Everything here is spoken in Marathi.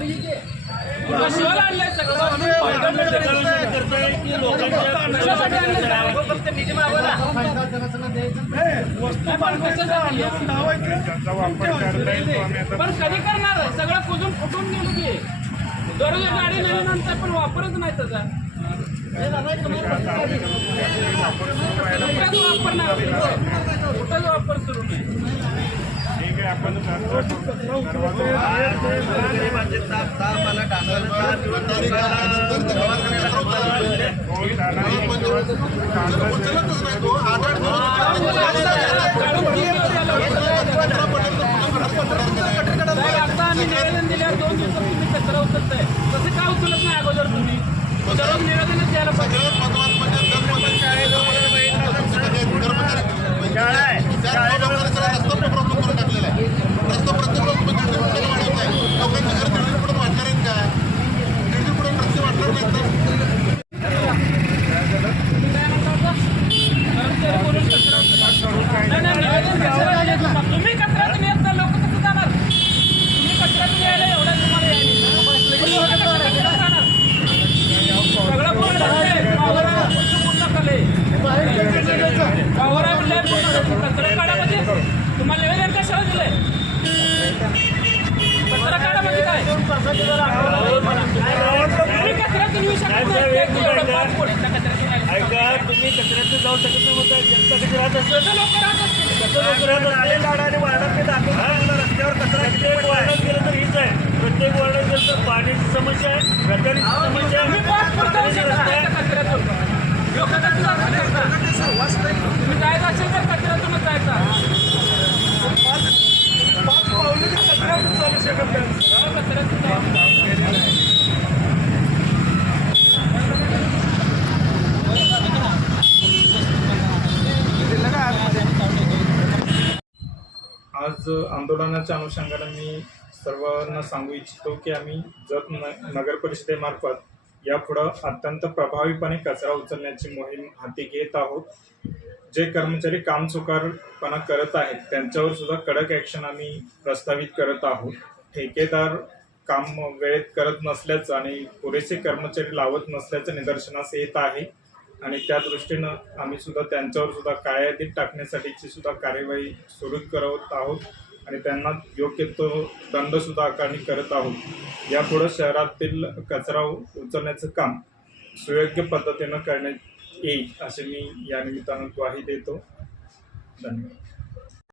कशाला आणलंय सगळं कशासाठी आणलंय वस्तू पण कधी करणार सगळं कुजून फुटून गेलो की दररोज गाडी नेल्यानंतर पण वापरच नाही त्याचा कुठंच वापर सुरू नाही आपण आता आम्ही निवेदन दिल्यावर 2 दिवसात तुम्ही कचरा उचलताय तसे का उचलत नाही अगोदर तुम्ही दररोज निवेदनच द्यायला पाहिजे तुम्ही कचरा नेत ना लोक कसं जाणार तुम्ही कचरा यायला एवढ्या तुम्हाला सगळं पूर्ण कचरा काढा म्हणजे तुम्हाला निवेदन कशाला दिलंय कचरा काढा म्हणजे काय तुम्ही कचऱ्यातून येऊ शकत ऐका तुम्ही कचऱ्यातून जाऊ शकत नाही होता जनता कधी राहत असतं लोक राहत असतील आणि वार्डात ते दाखवून रस्त्यावर कचरा वार्डात गेलं तर हीच आहे प्रत्येक वार्डात गेलं तर पाण्याची समस्या आहे गटारीची समस्या आहे कचऱ्यातून तुम्ही जायचं असेल तर कचऱ्यातूनच जायचा पाच पावलं कचऱ्यातून चालू शकत नाही कचऱ्यातून आज आंदोलनाच्या अनुषंगाने मी सर्वांना सांगू इच्छितो की आम्ही जत नगर परिषदेमार्फत यापुढं अत्यंत प्रभावीपणे कचरा उचलण्याची मोहीम हाती घेत आहोत। जे कर्मचारी कामचुकारपणा करत आहेत त्यांच्यावर सुद्धा कडक ॲक्शन आम्ही प्रस्तावित करत आहोत। ठेकेदार काम वेळेत करत नसल्याचं आणि पुरेसे कर्मचारी लावत नसल्याचं निदर्शनास येत आहे आणि त्या दृष्टीनं आम्ही सुद्धा त्यांच्यावर सुद्धा कायद्यात टाकण्यासाठीची सुद्धा कार्यवाही सुरू करत आहोत आणि त्यांना योग्य तो दंड सुद्धा आकारणी करत आहोत। यापुढे शहरातील कचरा उचलण्याचं काम सुयोग्य पद्धतीनं करण्यात येईल असे मी या निमित्तानं ग्वाही देतो। धन्यवाद।